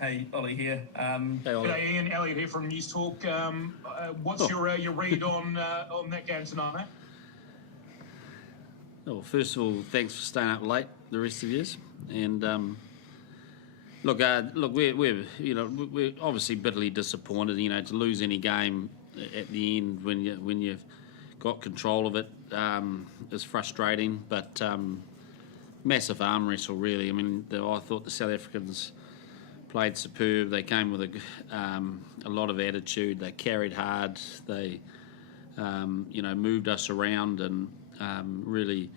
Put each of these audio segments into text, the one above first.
Hey, Ollie here. Hey, Ollie. G'day, Ian. Elliot here from News Talk. What's your read on that game tonight, mate? Well, first of all, thanks for staying up late, the rest of yous. And look, we're obviously bitterly disappointed. To lose any game at the end when you've got control of it is frustrating. But massive arm wrestle, really. I thought the South Africans played superb. They came with a lot of attitude. They carried hard. They moved us around and really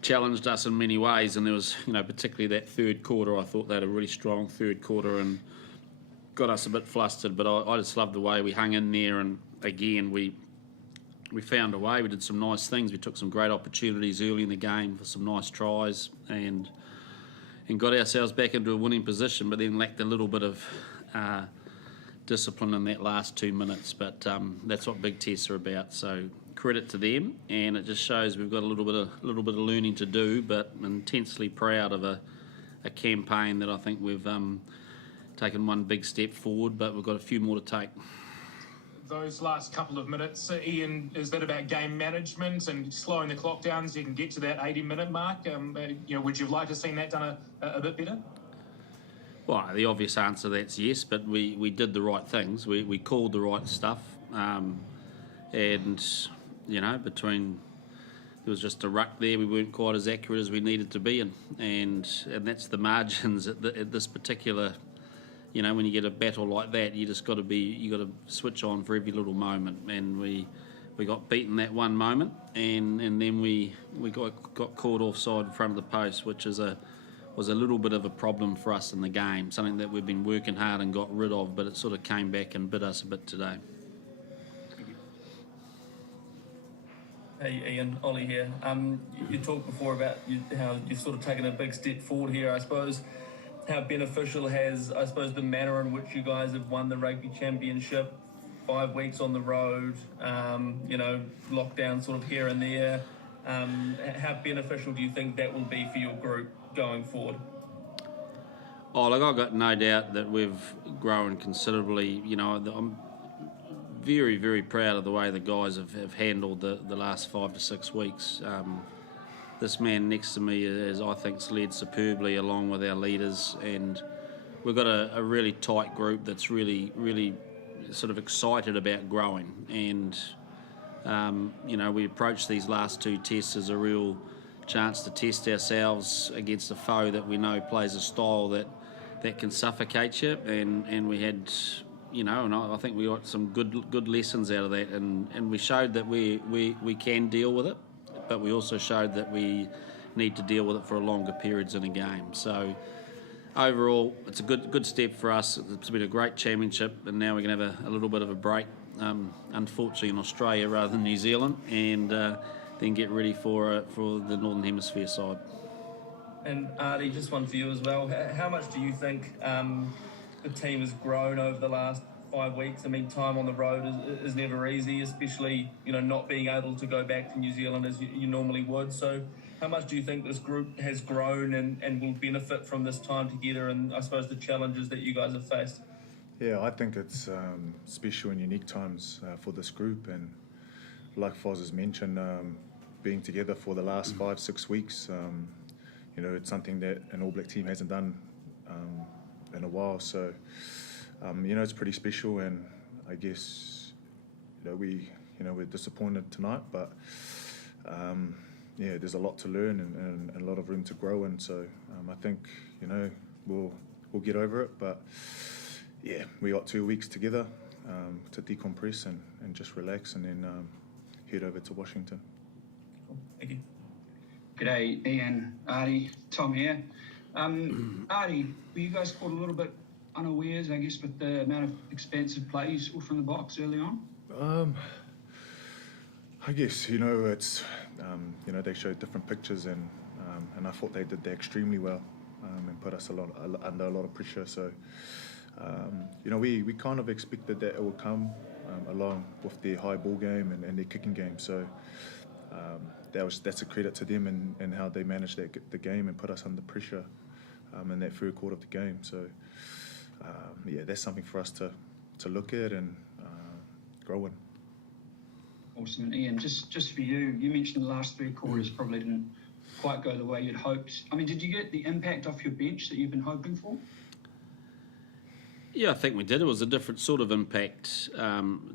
challenged us in many ways. And there was, particularly that third quarter, I thought they had a really strong third quarter and got us a bit flustered. But I just loved the way we hung in there. And again, we found a way. We did some nice things. We took some great opportunities early in the game for some nice tries and got ourselves back into a winning position, but then lacked a little bit of discipline in that last 2 minutes. But that's what big tests are about. So credit to them, and it just shows we've got a little bit of learning to do. But intensely proud of a campaign that I think we've taken one big step forward, but we've got a few more to take. Those last couple of minutes, Ian, is that about game management and slowing the clock down so you can get to that 80-minute mark? Would you have liked to have seen that done a bit better? Well, the obvious answer to that's yes, but we did the right things. We called the right stuff, and between there was just a ruck there, we weren't quite as accurate as we needed to be, and that's the margins at this particular. When you get a battle like that, you got to switch on for every little moment. And we got beaten that one moment, and then we got caught offside in front of the post, which was a little bit of a problem for us in the game. Something that we've been working hard and got rid of, but it sort of came back and bit us a bit today. Hey, Ian, Ollie here. You talked before about how you've sort of taken a big step forward here, I suppose. How beneficial has, I suppose, the manner in which you guys have won the rugby championship, 5 weeks on the road, lockdown sort of here and there. How beneficial do you think that will be for your group going forward? Oh, look, I've got no doubt that we've grown considerably. I'm very, very proud of the way the guys have handled the last 5 to 6 weeks. This man next to me is, I think, led superbly along with our leaders, and we've got a really tight group that's really, really sort of excited about growing. And we approach these last 2 tests as a real chance to test ourselves against a foe that we know plays a style that can suffocate you. And we had, and I think we got some good lessons out of that, and we showed that we can deal with it. But we also showed that we need to deal with it for longer periods in a game. So overall, it's a good step for us. It's been a great championship, and now we're going to have a little bit of a break, unfortunately in Australia rather than New Zealand, and then get ready for the Northern Hemisphere side. And Artie, just one for you as well. How much do you think the team has grown over the last 5 weeks? Time on the road is never easy, especially not being able to go back to New Zealand as you normally would. So how much do you think this group has grown and will benefit from this time together, and I suppose the challenges that you guys have faced? Yeah, I think it's special and unique times for this group, and like Foz has mentioned, being together for the last 5-6 weeks, it's something that an All Black team hasn't done in a while. So it's pretty special, and I guess we're disappointed tonight, but there's a lot to learn and a lot of room to grow in. So I think we'll get over it, but we got 2 weeks together to decompress and just relax, and then head over to Washington. Cool. Thank you. G'day, Ian, Artie, Tom here. Artie, were you guys caught a little bit unawares, I guess, with the amount of expansive play you saw from the box early on? I guess it's they showed different pictures, and I thought they did that extremely well, and put us under a lot of pressure. So we kind of expected that it would come along with their high ball game and their kicking game. So that's a credit to them and how they managed the game and put us under pressure in that third quarter of the game. So yeah, that's something for us to look at and grow in. Awesome. And Ian, just for you, you mentioned the last three quarters probably didn't quite go the way you'd hoped. I mean, did you get the impact off your bench that you've been hoping for? Yeah, I think we did. It was a different sort of impact,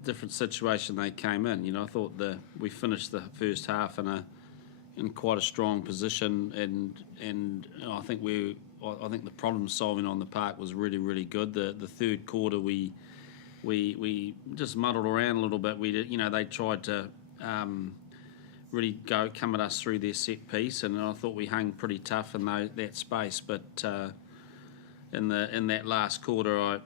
different situation they came in. You know, I thought we finished the first half in quite a strong position, and I think the problem solving on the park was really, really good. The third quarter we just muddled around a little bit. They tried to really come at us through their set piece, and I thought we hung pretty tough in that space. But in that last quarter,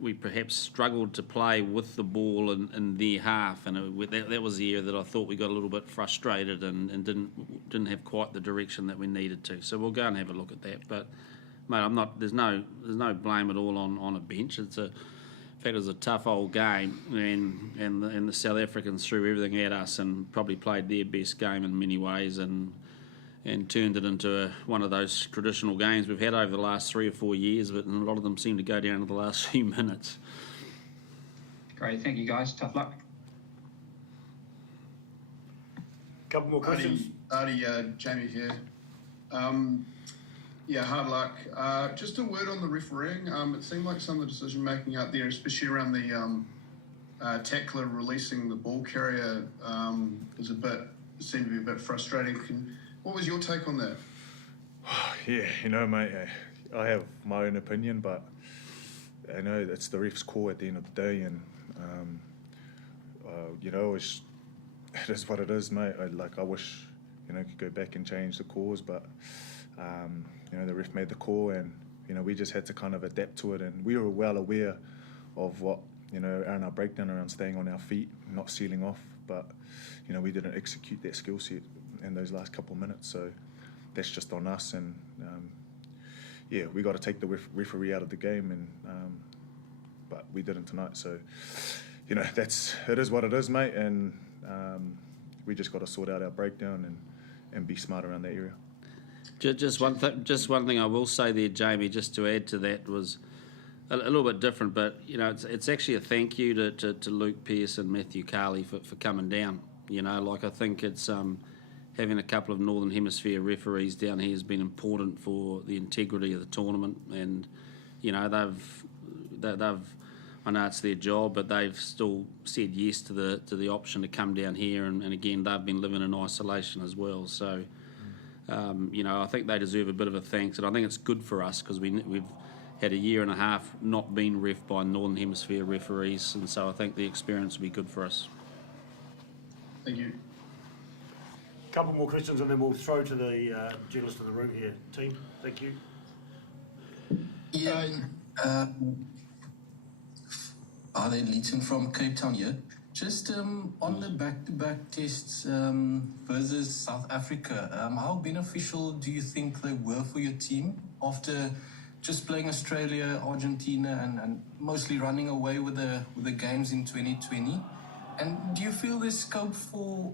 we perhaps struggled to play with the ball in their half, and that was the area that I thought we got a little bit frustrated and didn't have quite the direction that we needed to. So we'll go and have a look at that. But mate, there's no blame at all on a bench. In fact, it was a tough old game, and the South Africans threw everything at us and probably played their best game in many ways, and turned it into one of those traditional games we've had over the last 3 or 4 years, but a lot of them seem to go down to the last few minutes. Great, thank you guys. Tough luck. Couple more questions. Artie, Jamie here. Yeah, hard luck. Just a word on the refereeing. It seemed like some of the decision making out there, especially around the tackler releasing the ball carrier, seemed to be a bit frustrating. What was your take on that? Yeah, mate, I have my own opinion, but I know it's the ref's call at the end of the day, and it is what it is, mate. I wish could go back and change the calls, but the ref made the call, and we just had to kind of adapt to it, and we were well aware of what around our breakdown around staying on our feet, not sealing off, but we didn't execute that skill set in those last couple of minutes, so that's just on us, and we got to take the referee out of the game, and but we didn't tonight, so it is what it is, mate, and we just got to sort out our breakdown and be smart around that area. Just one thing I will say there, Jamie, just to add to that, was a little bit different, but it's actually a thank you to Luke Pearce and Matthew Carley for coming down. I think it's having a couple of Northern Hemisphere referees down here has been important for the integrity of the tournament, and they've I know it's their job, but they've still said yes to the option to come down here, and again they've been living in isolation as well. So I think they deserve a bit of a thanks, and I think it's good for us because we've had a year and a half not been ref by Northern Hemisphere referees, and so I think the experience will be good for us. Thank you. Couple more questions and then we'll throw to the journalist in the room here. Team, thank you. Ian, Arlene Leeton from Cape Town here. Just on the back-to-back tests versus South Africa, how beneficial do you think they were for your team after just playing Australia, Argentina, and mostly running away with the games in 2020? And do you feel there's scope for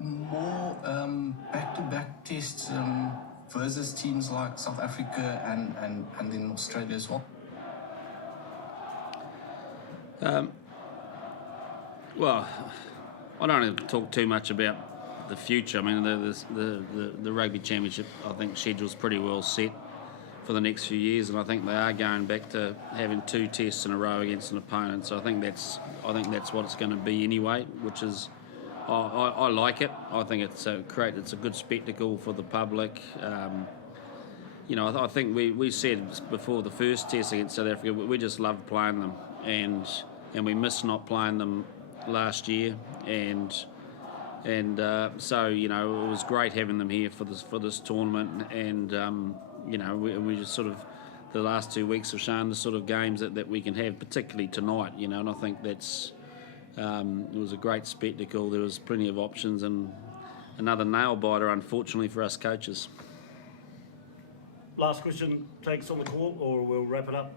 more back-to-back tests versus teams like South Africa and then Australia as well? Well, I don't want to talk too much about the future. I mean, the Rugby Championship, I think, schedule's pretty well set for the next few years, and I think they are going back to having 2 tests in a row against an opponent. So I think that's what it's going to be anyway, which is I like it. I think it's a good spectacle for the public. I think we said before the first test against South Africa, we just loved playing them, and we missed not playing them last year, and so it was great having them here for this tournament, and we just sort of the last 2 weeks have shown the sort of games that we can have, particularly tonight, and I think that's it was a great spectacle. There was plenty of options, and another nail biter, unfortunately, for us coaches. Last question, takes on the call, or we'll wrap it up.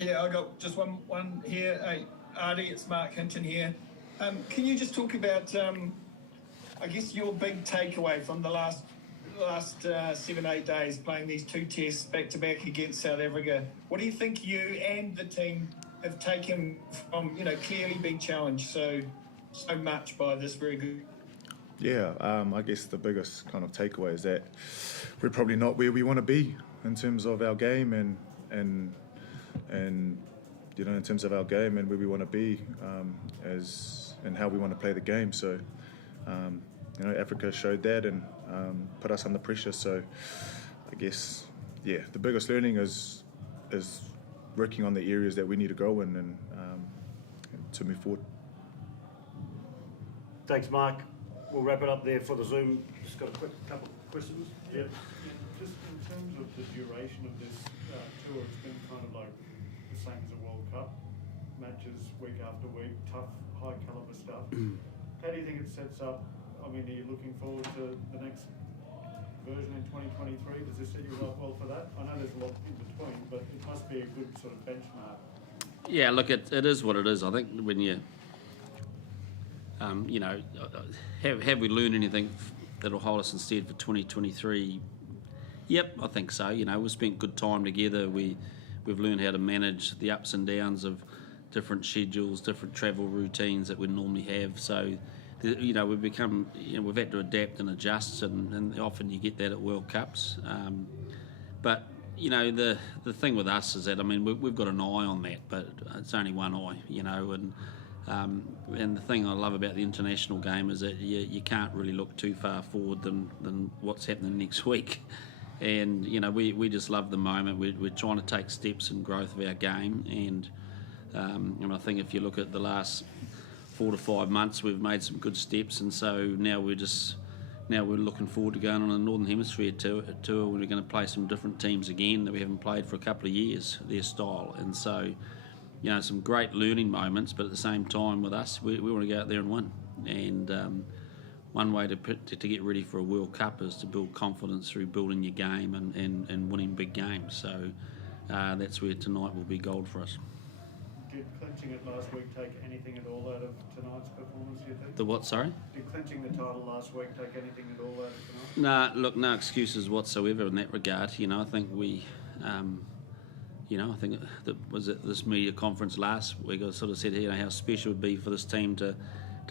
Yeah, I got just one here. Hey, Artie, it's Mark Hinton here. Can you just talk about, I guess, your big takeaway from the last last 7-8 days playing these 2 tests back to back against South Africa. What do you think you and the team have taken from, clearly being challenged so much by this very good? Yeah, I guess the biggest kind of takeaway is that we're probably not where we want to be in terms of our game and in terms of our game and where we want to be and how we want to play the game. So Africa showed that and put us under pressure. So I guess the biggest learning is working on the areas that we need to grow in and to move forward. Thanks, Mark. We'll wrap it up there for the Zoom. Just got a quick couple of questions. Yeah. Just in terms of the duration of this tour, it's been kind of like the same as a World Cup. Matches week after week, tough, high caliber stuff. How do you think it sets up? I mean, are you looking forward to the next version in 2023? Does this set you up well for that? I know there's a lot in between, but it must be a good sort of benchmark. Yeah, look, it is what it is. I think when you, have we learned anything that'll hold us instead for 2023? Yep, I think so. We've spent good time together. We've learned how to manage the ups and downs of different schedules, different travel routines that we normally have. So, we've become, we've had to adapt and adjust, and often you get that at World Cups. But the thing with us is that, I mean, we've got an eye on that, but it's only one eye, and the thing I love about the international game is that you can't really look too far forward than what's happening next week. And, we just love the moment. We're trying to take steps in growth of our game, and I think if you look at the last 4 to 5 months, we've made some good steps, and so now we're looking forward to going on a Northern Hemisphere tour where we're going to play some different teams again that we haven't played for a couple of years, their style. And so, some great learning moments, but at the same time with us, we want to go out there and win. And one way to get ready for a World Cup is to build confidence through building your game and winning big games. So that's where tonight will be gold for us. Did clinching it last week take anything at all out of tonight's performance, do you think? The what, sorry? Did clinching the title last week take anything at all out of tonight? Nah, look, no excuses whatsoever in that regard. I think we, I think that was at this media conference last week, I sort of said, how special it would be for this team to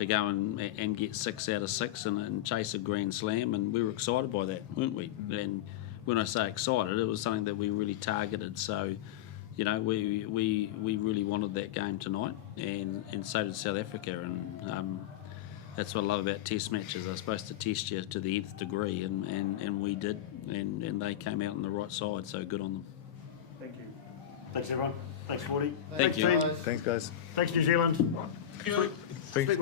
go and get 6 out of 6 and chase a Grand Slam, and we were excited by that, weren't we? And when I say excited, it was something that we really targeted. So, we really wanted that game tonight, and so did South Africa, and that's what I love about test matches. They're supposed to test you to the nth degree, and we did, and they came out on the right side, so good on them. Thank you. Thanks, everyone. Thanks, Forty. Thank you. Team. Thanks, guys. Thanks, New Zealand. Thank you. Speak well.